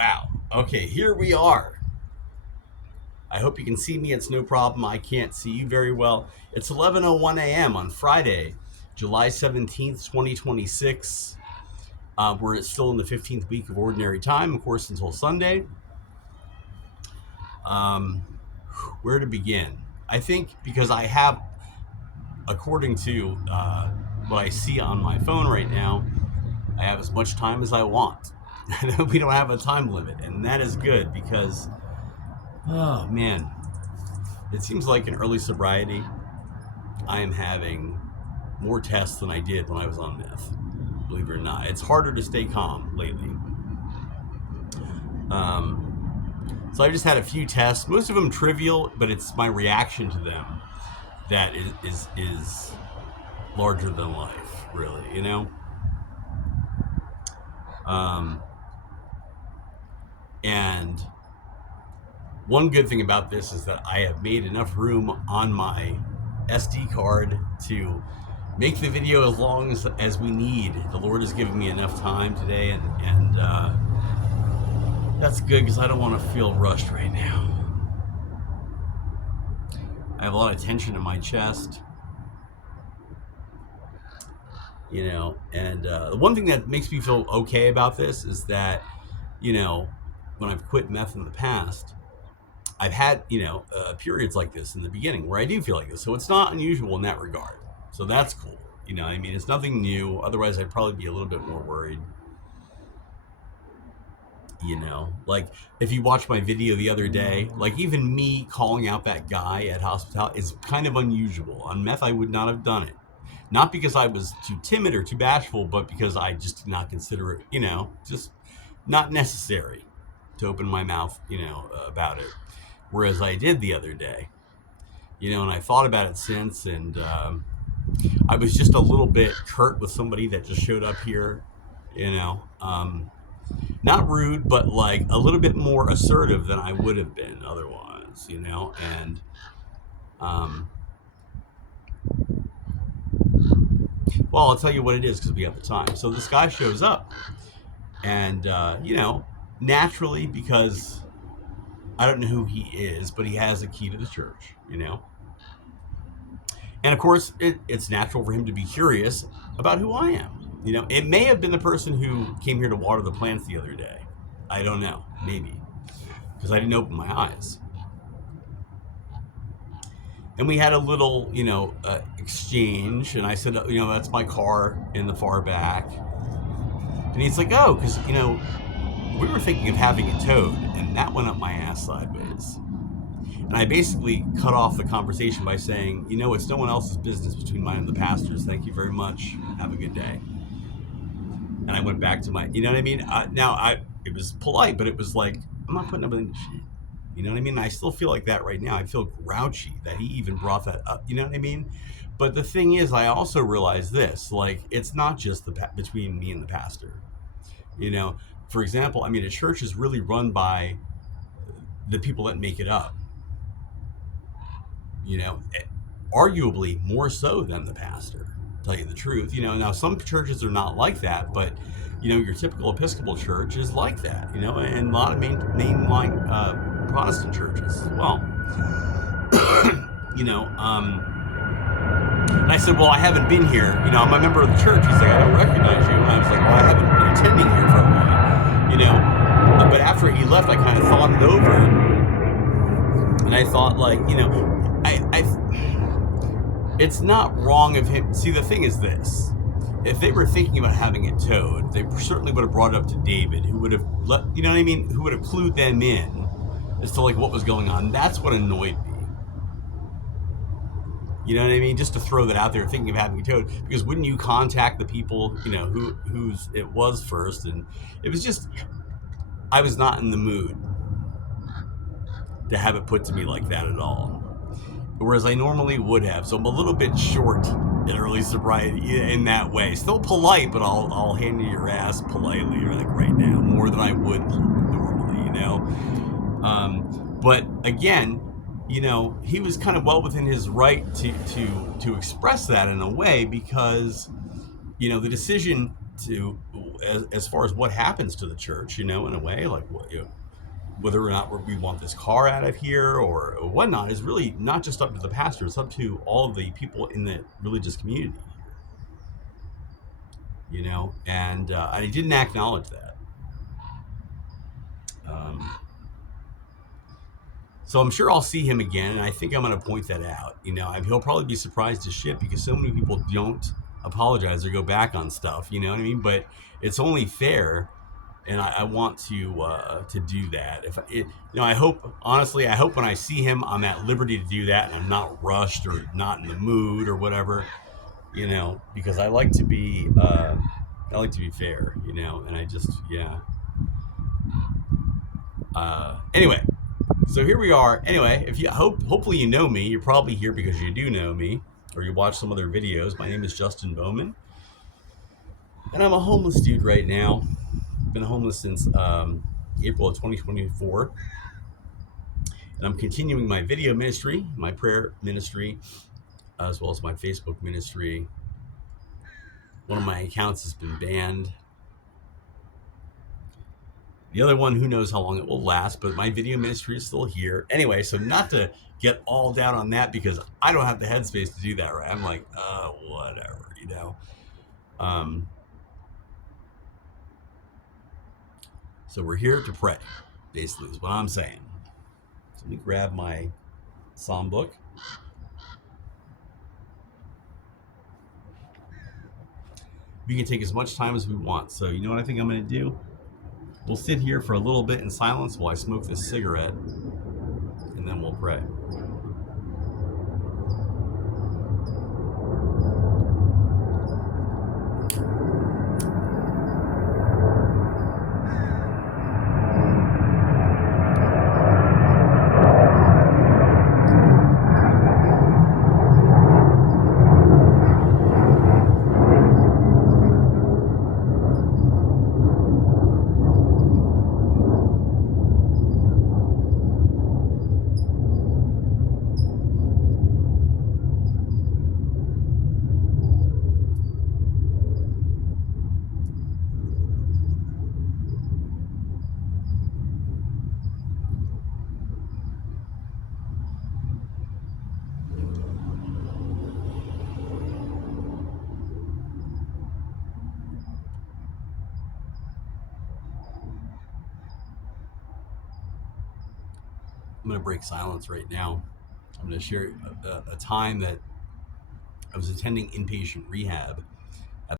Wow. Okay, here we are. I hope you can see me. It's no problem. I can't see you very well. It's 11:01 a.m. on Friday, July 17th, 2026. We're still in the 15th week of Ordinary Time, of course, until Sunday. Um, where to begin? I think because I have, according to what I see on my phone right now, I have as much time as I want. We don't have a time limit, and that is good because, oh man, it seems like in early sobriety, I am having more tests than I did when I was on meth. Believe it or not, it's harder to stay calm lately. So I've just had a few tests, most of them trivial, but it's my reaction to them that is larger than life, really. Um, and one good thing about this is that I have made enough room on my SD card to make the video as long as we need. The Lord has given me enough time today, and that's good because I don't want to feel rushed right now. I have a lot of tension in my chest, and the one thing that makes me feel okay about this is that, when I've quit meth in the past, I've had, periods like this in the beginning where I do feel like this. So it's not unusual in that regard. So that's cool. It's nothing new. Otherwise, I'd probably be a little bit more worried. Like if you watch my video the other day, like even me calling out that guy at hospital is kind of unusual. On meth, I would not have done it. Not because I was too timid or too bashful, but because I just did not consider it, just not necessary to open my mouth, about it. Whereas I did the other day, and I thought about it since, and I was just a little bit curt with somebody that just showed up here, not rude, but like a little bit more assertive than I would have been otherwise, and well, I'll tell you what it is because we have the time. So this guy shows up, and naturally, because I don't know who he is, but he has a key to the church, and of course, it's natural for him to be curious about who I am. It may have been the person who came here to water the plants the other day. I don't know, maybe, because I didn't open my eyes. And we had a little, exchange, and I said, that's my car in the far back. And he's like, oh, because, we were thinking of having it towed, and that went up my ass sideways. And I basically cut off the conversation by saying, it's no one else's business between mine and the pastor's. Thank you very much. Have a good day. And I went back to my, you know what I mean? It was polite, but it was like, I'm not putting up with any shit. You know what I mean? I still feel like that right now. I feel grouchy that he even brought that up. You know what I mean? But the thing is, I also realize this, like, it's not just between me and the pastor. For example, a church is really run by the people that make it up. Arguably more so than the pastor, to tell you the truth. Now some churches are not like that, but your typical Episcopal church is like that, and a lot of mainline Protestant churches as well. And I said, well, I haven't been here, I'm a member of the church. He's like, I don't recognize you. And I was like, well, I haven't been attending here for a while, but after he left, I kind of thought it over, and I thought, like, it's not wrong of him. See, the thing is this. If they were thinking about having it towed, they certainly would have brought it up to David, who would have who would have clued them in as to, like, what was going on. That's what annoyed me. You know what I mean? Just to throw that out there, thinking of having it towed, because wouldn't you contact the people, whose it was first? And it was just, I was not in the mood to have it put to me like that at all. Whereas I normally would have. So I'm a little bit short in early sobriety in that way. Still polite, but I'll hand you your ass politely, like right now, more than I would normally, But again, he was kind of well within his right to express that in a way, because, the decision to as far as what happens to the church, in a way, like what whether or not we want this car out of here or whatnot is really not just up to the pastor. It's up to all of the people in the religious community, and he didn't acknowledge that. Um, so I'm sure I'll see him again, and I think I'm going to point that out. He'll probably be surprised as shit because so many people don't apologize or go back on stuff. You know what I mean? But it's only fair, and I want to do that. If it, I hope honestly, I hope when I see him, I'm at liberty to do that, and I'm not rushed or not in the mood or whatever. Because I like to be fair. And I just Anyway, so here we are. Anyway, if you hopefully you know me. You're probably here because you do know me, or you watch some other videos. My name is Justin Bowman, and I'm a homeless dude right now. Been homeless since April of 2024, and I'm continuing my video ministry, my prayer ministry, as well as my Facebook ministry. One of my accounts has been banned. The other one, who knows how long it will last, but my video ministry is still here. Anyway, so not to get all down on that because I don't have the headspace to do that, right? I'm like, whatever. Um, so we're here to pray, basically, is what I'm saying. So let me grab my psalm book. We can take as much time as we want. So you know what I think I'm going to do? We'll sit here for a little bit in silence while I smoke this cigarette, and then we'll pray. I'm going to break silence right now. I'm going to share a time that I was attending inpatient rehab